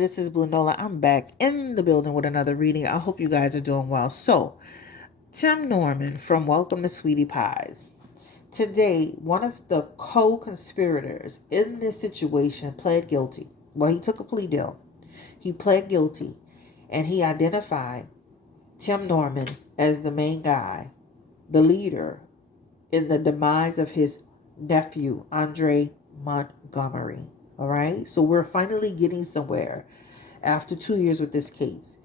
This is Blue Nola. I'm back in the building with another reading. I hope you guys are doing well. So, Tim Norman from Welcome to Sweetie Pies. Today, one of the co-conspirators in this situation pled guilty. Well, he took a plea deal. He pled guilty, and he identified Tim Norman as the main guy, the leader in the demise of his nephew, Andre Montgomery. All right. So we're finally getting somewhere after 2 years with this case.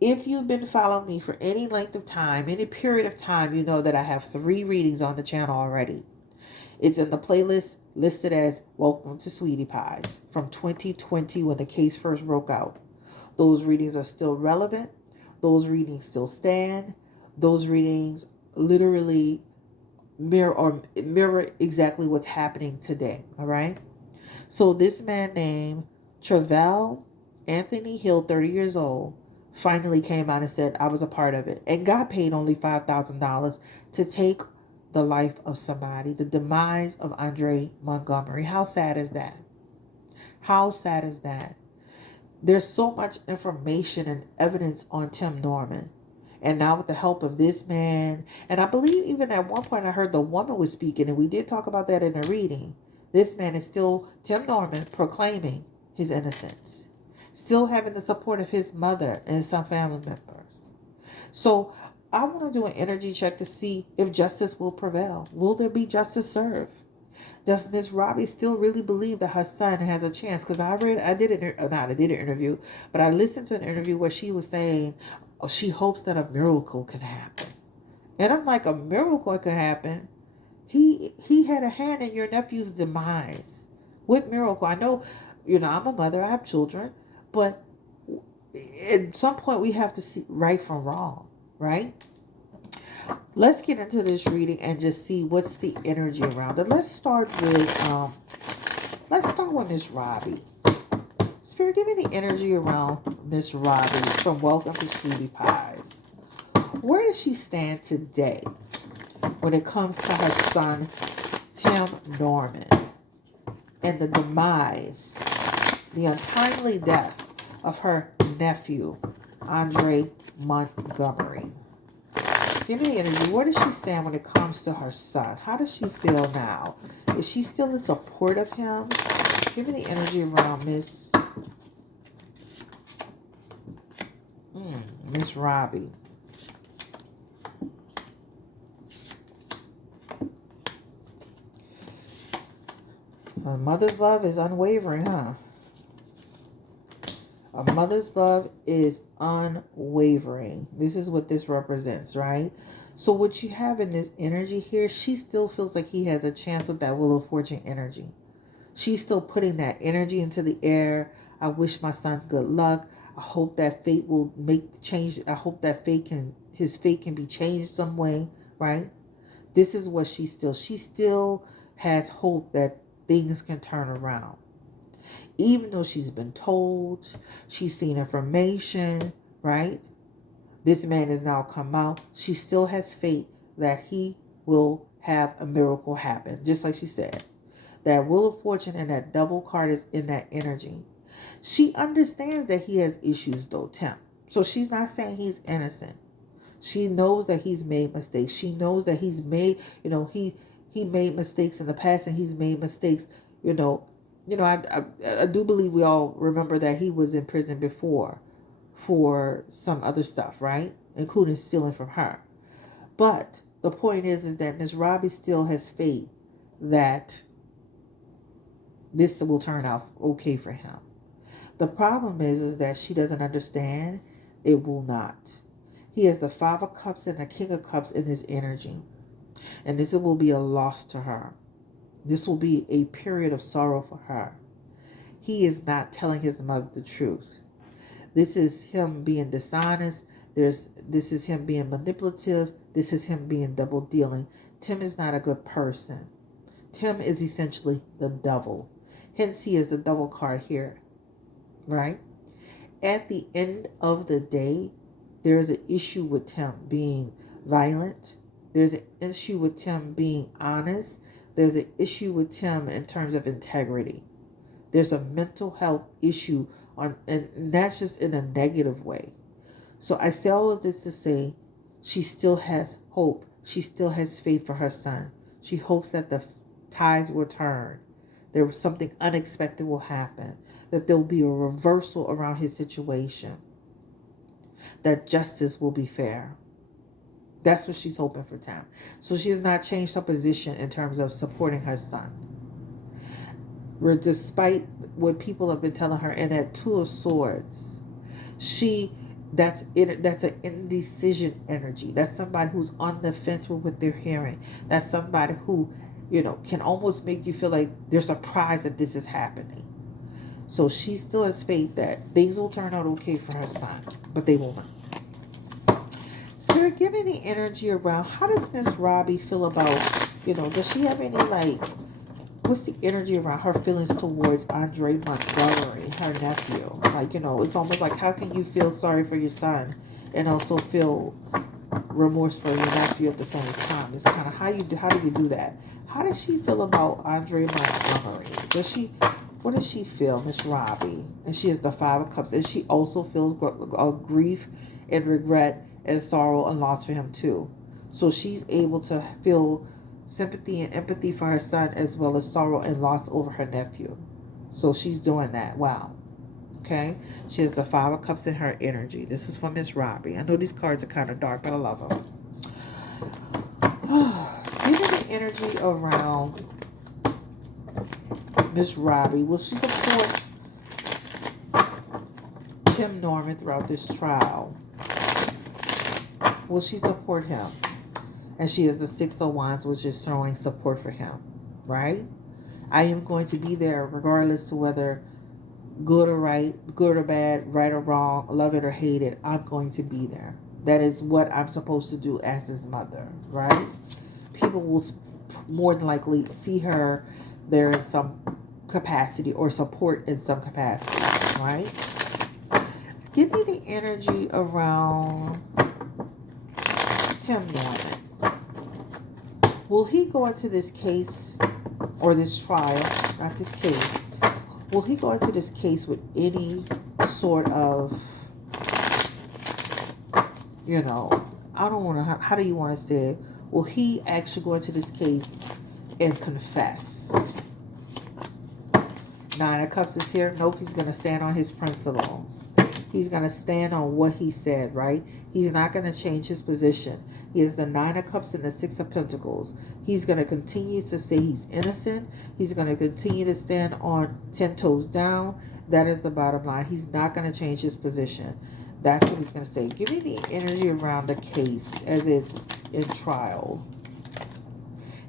If you've been following me for any length of time, any period of time, you know that I have 3 readings on the channel already. It's in the playlist listed as Welcome to Sweetie Pies from 2020 when the case first broke out. Those readings are still relevant. Those readings still stand. Those readings literally mirror exactly what's happening today. All right. So this man named Travell Anthony Hill, 30 years old, finally came out and said, I was a part of it, and got paid only $5,000 to take the life of somebody, the demise of Andre Montgomery. How sad is that? How sad is that? There's so much information and evidence on Tim Norman. And now with the help of this man, and I believe even at one point I heard the woman was speaking, and we did talk about that in a reading. This man is still, Tim Norman, proclaiming his innocence. Still having the support of his mother and some family members. So I want to do an energy check to see if justice will prevail. Will there be justice served? Does Miss Robbie still really believe that her son has a chance? Because I did an interview, but I listened to an interview where she was saying, she hopes that a miracle can happen. And I'm like, a miracle could happen? He had a hand in your nephew's demise. What miracle? I know, I'm a mother, I have children, but at some point we have to see right from wrong, right? Let's get into this reading and just see what's the energy around it. Let's start with Miss Robbie. Spirit, give me the energy around Miss Robbie from Welcome to Sweetie Pies. Where does she stand today when it comes to her son, Tim Norman, and the demise, the untimely death of her nephew, Andre Montgomery? Give me the energy. Where does she stand when it comes to her son? How does she feel now? Is she still in support of him? Give me the energy around Miss Robbie. A mother's love is unwavering, huh? A mother's love is unwavering. This is what this represents, right? So what you have in this energy here, she still feels like he has a chance with that Wheel of Fortune energy. She's still putting that energy into the air. I wish my son good luck. I hope that fate will make the change. I hope that his fate can be changed some way, right? This is what she still has hope that things can turn around. Even though she's been told, she's seen information, right? This man has now come out. She still has faith that he will have a miracle happen. Just like she said. That Wheel of Fortune and that double card is in that energy. She understands that he has issues though, Tim. So she's not saying he's innocent. She knows that he's made mistakes. She knows that he's made, he made mistakes in the past, and he's made mistakes, I do believe we all remember that he was in prison before for some other stuff, right? Including stealing from her. But the point is that Miss Robbie still has faith that this will turn out okay for him. The problem is that she doesn't understand it will not. He has the Five of Cups and the King of Cups in his energy. And this will be a loss to her. This will be a period of sorrow for her. He is not telling his mother the truth. This is him being dishonest. This is him being manipulative. This is him being double dealing. Tim is not a good person. Tim is essentially the devil. Hence, he is the double card here. Right? At the end of the day, there is an issue with Tim being violent. There's an issue with Tim being honest. There's an issue with Tim in terms of integrity. There's a mental health issue And that's just in a negative way. So I say all of this to say she still has hope. She still has faith for her son. She hopes that the tides will turn. There was something unexpected will happen. That there will be a reversal around his situation. That justice will be fair. That's what she's hoping for, Tam. So she has not changed her position in terms of supporting her son. Where despite what people have been telling her, and that Two of Swords, that's an indecision energy. That's somebody who's on the fence with what they're hearing. That's somebody who, can almost make you feel like they're surprised that this is happening. So she still has faith that things will turn out okay for her son, but they won't. Spirit, give me the energy around how does Miss Robbie feel about, does she have any what's the energy around her feelings towards Andre Montgomery, her nephew? It's almost like how can you feel sorry for your son and also feel remorse for your nephew at the same time? It's kind of how do you do that? How does she feel about Andre Montgomery? What does she feel, Miss Robbie? And she has the Five of Cups, and she also feels grief and regret and sorrow and loss for him too. So she's able to feel sympathy and empathy for her son as well as sorrow and loss over her nephew. So she's doing that. Wow. Okay. She has the Five of Cups in her energy. This is for Miss Robbie. I know these cards are kind of dark, but I love them. Give me the energy around Miss Robbie. Will she support Tim Norman throughout this trial? Will she support him? And she has the Six of Wands, which is showing support for him, right? I am going to be there regardless to whether good or bad, right or wrong, love it or hate it. I'm going to be there. That is what I'm supposed to do as his mother, right? People will more than likely see her there in some capacity or support in some capacity, right? Give me the energy around Tim Norman. Will he go into this case or this trial, not this case, will he go into this case with any sort of, I don't want to, how do you want to say it? Will he actually go into this case and confess? Nine of Cups is here. Nope, he's going to stand on his principles. He's going to stand on what he said, right? He's not going to change his position. He has the Nine of Cups and the Six of Pentacles. He's going to continue to say he's innocent. He's going to continue to stand on 10 toes down. That is the bottom line. He's not going to change his position. That's what he's going to say. Give me the energy around the case as it's in trial.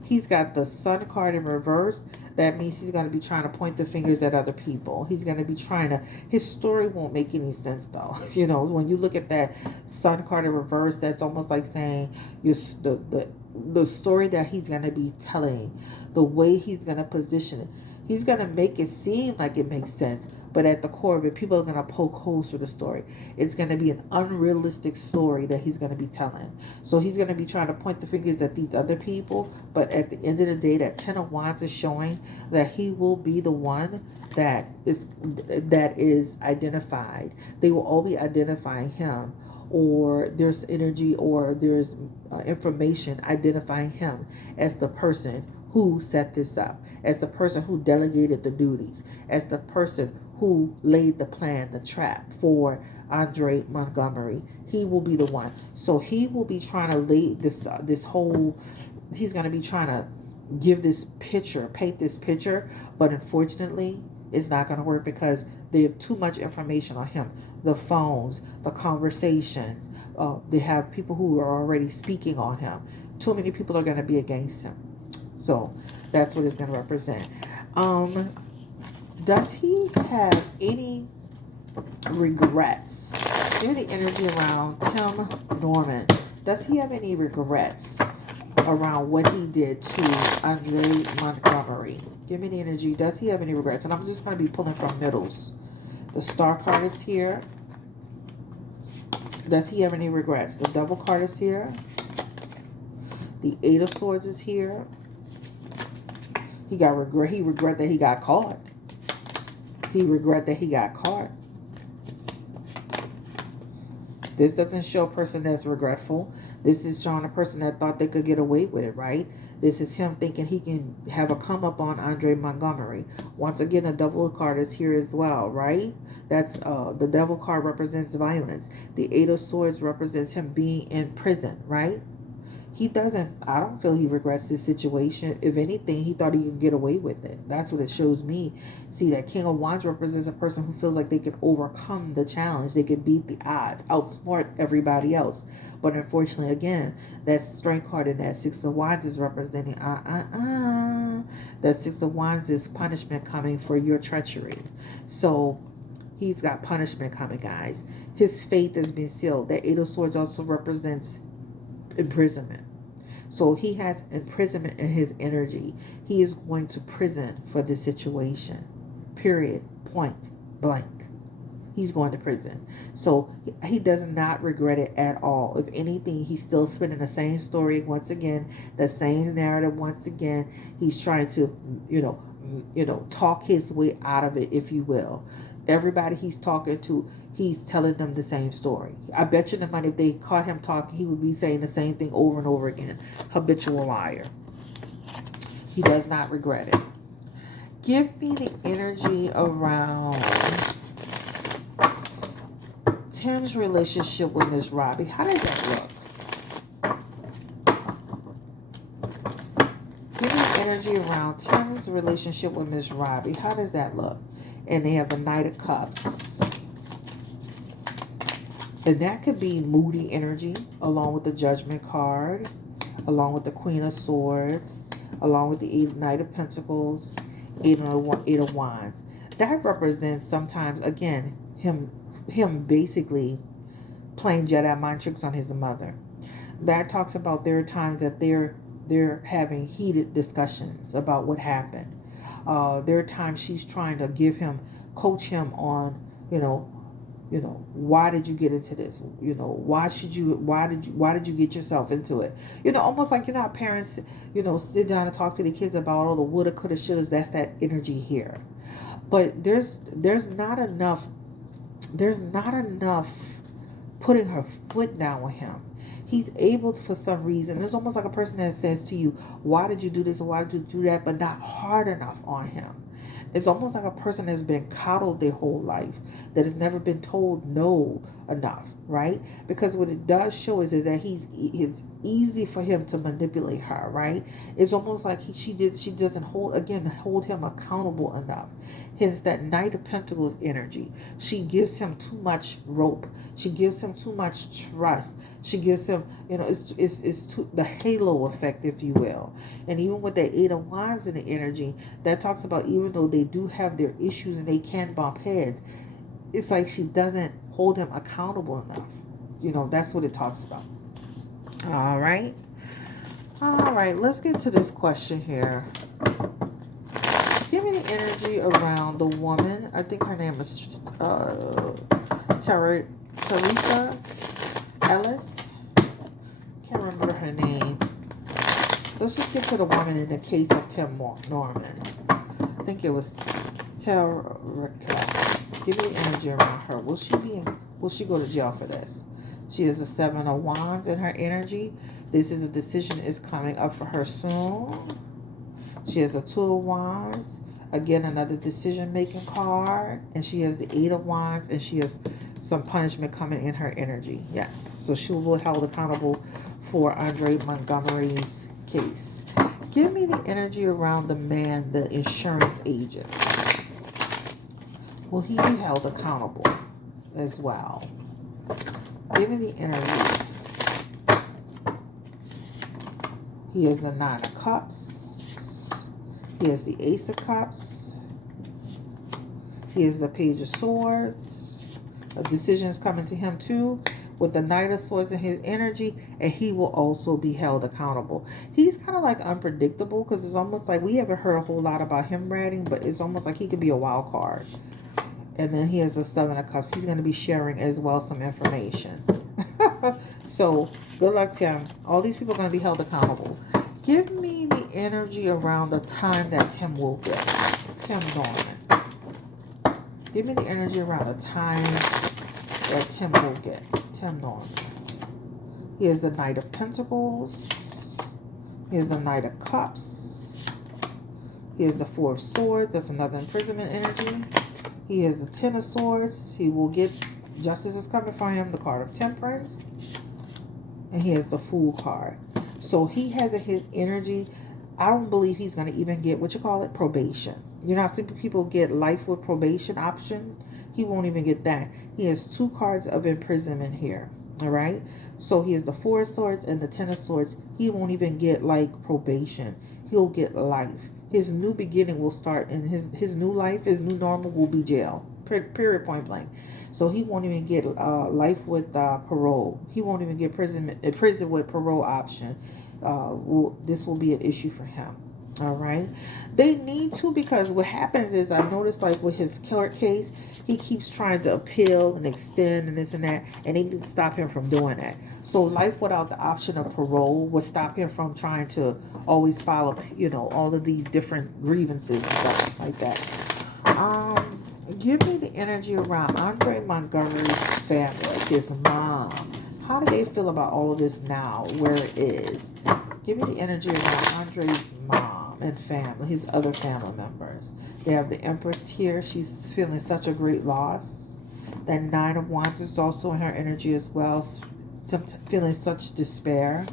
He's got the Sun card in reverse. That means he's going to be trying to point the fingers at other people. He's going to be trying to... His story won't make any sense, though. When you look at that Sun card in reverse, that's almost like saying the story that he's going to be telling, the way he's going to position it. He's going to make it seem like it makes sense, but at the core of it, people are going to poke holes through the story. It's going to be an unrealistic story that he's going to be telling. So he's going to be trying to point the fingers at these other people, but at the end of the day, that Ten of Wands is showing that he will be the one that is identified. They will all be identifying him, or there's energy or there's information identifying him as the person who set this up, as the person who delegated the duties, as the person who laid the plan, the trap for Andre Montgomery. He will be the one. So he will be trying to lay this whole, he's going to be trying to give this picture, paint this picture, but unfortunately, it's not going to work because there's too much information on him. The phones, the conversations, they have people who are already speaking on him. Too many people are going to be against him. So that's what it's going to represent. Does he have any regrets? Give me the energy around Tim Norman. Does he have any regrets around what he did to Andre Montgomery? Give me the energy. Does he have any regrets? And I'm just going to be pulling from middles. The Star card is here. Does he have any regrets? The Devil card is here. The Eight of Swords is here. He regret that he got caught. He regret that he got caught. This doesn't show a person that's regretful. This is showing a person that thought they could get away with it, right? This is him thinking he can have a come up on Andre Montgomery. Once again, the devil card is here as well, right? That's the devil card represents violence. The Eight of Swords represents him being in prison, right? He doesn't, I don't feel he regrets this situation. If anything, he thought he could get away with it. That's what it shows me. See, that King of Wands represents a person who feels like they could overcome the challenge. They could beat the odds, outsmart everybody else. But unfortunately, again, that Strength card in that Six of Wands is representing, that Six of Wands is punishment coming for your treachery. So, he's got punishment coming, guys. His faith has been sealed. That Eight of Swords also represents imprisonment. So he has imprisonment in his energy. He is going to prison for this situation. Period. Point blank. He's going to prison. So he does not regret it at all. If anything, he's still spinning the same story once again, the same narrative once again. He's trying to, talk his way out of it, if you will. Everybody he's talking to, he's telling them the same story. I bet you the money if they caught him talking, he would be saying the same thing over and over again. Habitual liar. He does not regret it. Give me the energy around Tim's relationship with Miss Robbie. How does that look? Give me the energy around Tim's relationship with Miss Robbie. How does that look? And they have the Knight of Cups. And that could be moody energy, along with the Judgment card, along with the Queen of Swords, along with the Knight of Pentacles, Eight of Wands. That represents sometimes, again, him basically playing Jedi mind tricks on his mother. That talks about there are times that they're having heated discussions about what happened. There are times she's trying to coach him on, why did you get into this? Why did you get yourself into it? Almost like, how parents, sit down and talk to the kids about all the woulda, coulda, shouldas. That's that energy here. But there's not enough putting her foot down with him. He's able to, for some reason, it's almost like a person that says to you, why did you do this or why did you do that, but not hard enough on him. It's almost like a person that's been coddled their whole life, that has never been told no enough, right? Because what it does show is that it's easy for him to manipulate her, right? It's almost like she doesn't hold him accountable enough. Hence that Knight of Pentacles energy. She gives him too much rope. She gives him too much trust. She gives him, it's the halo effect, if you will. And even with that Eight of Wands in the energy, that talks about even though they do have their issues and they can bump heads, it's like she doesn't hold him accountable enough. That's what it talks about. All right. Let's get to this question here. Give me the energy around the woman. I think her name is Teresa Ellis. Can't remember her name. Let's just get to the woman in the case of Tim Norman. I think it was Terrica. Give me the energy around her. Will she go to jail for this? She has the Seven of Wands in her energy. This is a decision is coming up for her soon. She has the Two of Wands. Again, another decision-making card. And she has the Eight of Wands. And she has some punishment coming in her energy. Yes. So she will be held accountable for Andre Montgomery's case. Give me the energy around the man, the insurance agent. Will he be held accountable as well? Give me the energy. He has the Nine of Cups. He has the Ace of Cups. He has the Page of Swords. A decision is coming to him too, with the Knight of Swords in his energy, and he will also be held accountable. He's kind of like unpredictable, because it's almost like we haven't heard a whole lot about him writing, but it's almost like he could be a wild card. And then he has the Seven of Cups. He's going to be sharing as well some information. So good luck, Tim. All these people are going to be held accountable. Give me the energy around the time that Tim will get. Tim Norman. Give me the energy around the time that Tim will get. Tim Norman. He is the Knight of Pentacles. He is the Knight of Cups. He is the Four of Swords. That's another imprisonment energy. He is the Ten of Swords. He will get, justice is coming for him, the card of Temperance. And he has the Fool card. So he has his energy. I don't believe he's going to even get, what you call it, probation. You know how some people get life with probation option? He won't even get that. He has 2 cards of imprisonment here. All right. So he has the Four of Swords and the Ten of Swords. He won't even get like probation. He'll get life. His new beginning will start, and his new life, his new normal will be jail. Period, point blank. So he won't even get life with parole. He won't even get prison with parole option. This will be an issue for him. All right. They need to, because what happens is, I noticed like with his court case, he keeps trying to appeal and extend and this and that, and they need to stop him from doing that. So life without the option of parole will stop him from trying to always follow, you know, all of these different grievances and stuff like that. Give me the energy around Andre Montgomery's family, his mom. How do they feel about all of this now, where it is? Give me the energy around Andre's mom and family, his other family members. They have the Empress here. She's feeling such a great loss. That Nine of Wands is also in her energy as well, feeling such despair.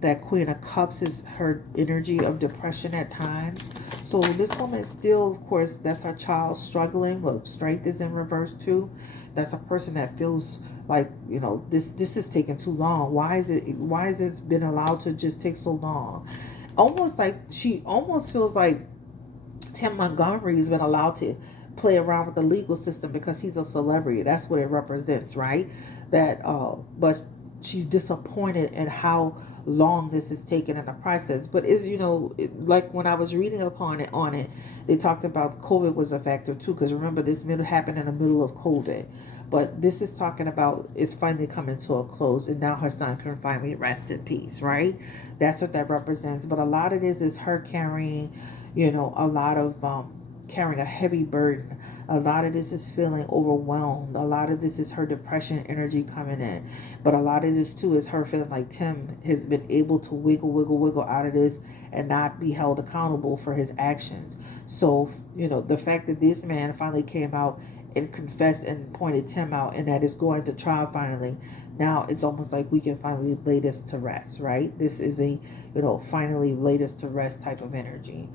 That Queen of Cups is her energy of depression at times. So this woman is still, of course, that's her child struggling. Look, Strength is in reverse too. That's a person that feels like, you know, this is taking too long. Why is it been allowed to just take so long? Almost like she almost feels like Tim Montgomery has been allowed to play around with the legal system because he's a celebrity. That's what it represents, right? That but she's disappointed in how long this is taking in the process. But is, you know, like when I was reading upon it on it, they talked about COVID was a factor too, because remember this happened in the middle of COVID. But this is talking about it's finally coming to a close, and now her son can finally rest in peace, right? That's what that represents. But a lot of this is her carrying, you know, a lot of carrying a heavy burden. A lot of this is feeling overwhelmed. A lot of this is her depression energy coming in. But a lot of this too is her feeling like Tim has been able to wiggle out of this and not be held accountable for his actions. So, you know, the fact that this man finally came out and confessed and pointed Tim out, and that is going to trial finally, now it's almost like we can finally lay this to rest, right? This is a, you know, finally lay this to rest type of energy.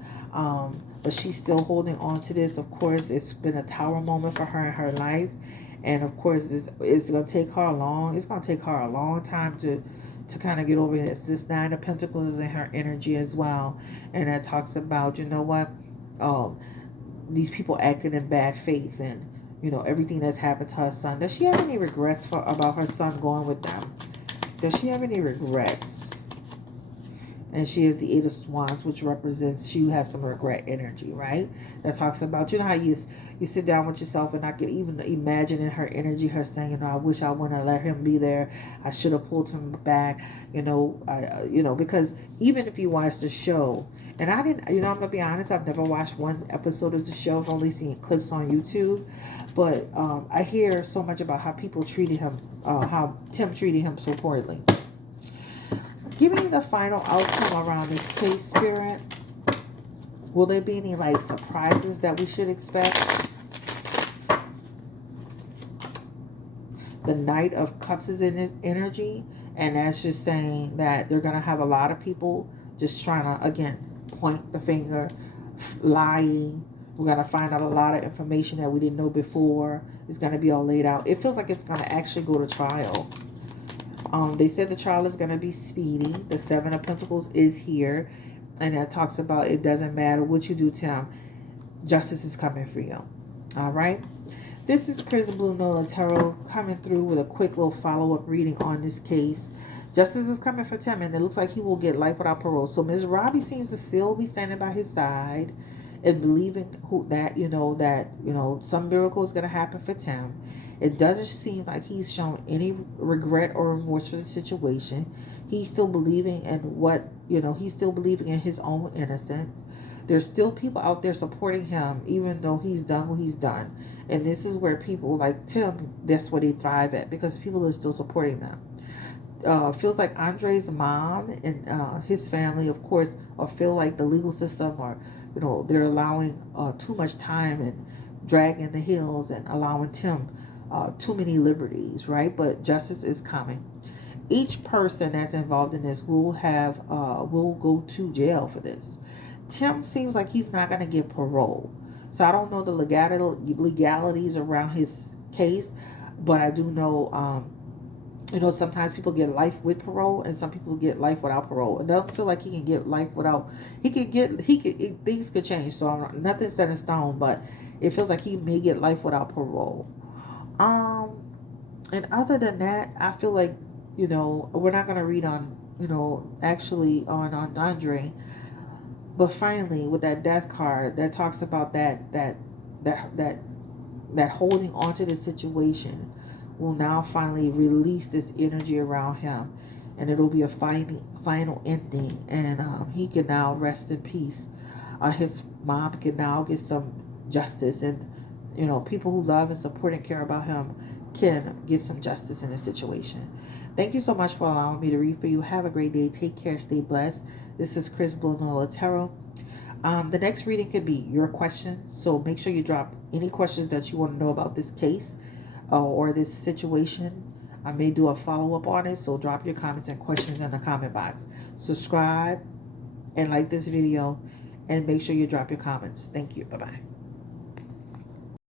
But she's still holding on to this. Of course, it's been a tower moment for her in her life. And of course, this is going to take her it's going to take her a long time to kind of get over this. This Nine of Pentacles is in her energy as well. And that talks about, you know what, these people acted in bad faith, and, you know, everything that's happened to her son. Does she have any regrets about her son going with them? Does she have any regrets? And she is the Eight of Wands, which represents she has some regret energy, right? That talks about, you know how you sit down with yourself, and I could even imagine in her energy her saying, you know, I wish I wouldn't have let him be there. I should have pulled him back, you know, because even if you watch the show, and I didn't, you know, I'm going to be honest, I've never watched one episode of the show. I've only seen clips on YouTube. But I hear so much about how people treated him, how Tim treated him so poorly. Give me the final outcome around this case, Spirit. Will there be any, like, surprises that we should expect? The Knight of Cups is in this energy. And that's just saying that they're going to have a lot of people just trying to, again, point the finger, lying. We're going to find out a lot of information that we didn't know before. It's going to be all laid out. It feels like it's going to actually go to trial. They said the trial is going to be speedy. The Seven of Pentacles is here. And that talks about it doesn't matter what you do, Tim. Justice is coming for you. All right. This is Chris Blue Nola Tarot coming through with a quick little follow-up reading on this case. Justice is coming for Tim, and it looks like he will get life without parole. So Ms. Robbie seems to still be standing by his side. and believing some miracle is going to happen for Tim. It doesn't seem like he's shown any regret or remorse for the situation. He's still believing in he's still believing in his own innocence. There's still people out there supporting him, even though he's done what he's done. And this is where people like Tim, that's where they thrive at, because people are still supporting them. Feels like Andre's mom and his family, of course, or feel like the legal system, or they're allowing too much time and dragging the heels and allowing Tim too many liberties, right? But justice is coming. Each person that's involved in this will go to jail for this. Tim seems like he's not going to get parole, so I don't know the legalities around his case, but I do know. Sometimes people get life with parole, and some people get life without parole. And I don't feel like he can get life without. Things could change. So nothing's set in stone, but it feels like he may get life without parole. Um, and other than that, I feel like we're not gonna read on actually on Andre, but finally with that death card that talks about that holding on to the situation will now finally release this energy around him, and it'll be a final ending, and he can now rest in peace. His mom can now get some justice, and people who love and support and care about him can get some justice in this situation. Thank you so much for allowing me to read for you. Have a great day. Take care. Stay blessed. This is Chris Blue, Nola Tarot. The next reading could be your questions, so make sure you drop any questions that you want to know about this case or this situation. I may do a follow-up on it, so drop your comments and questions in the comment box. Subscribe and like this video, and make sure you drop your comments. Thank you. Bye-bye.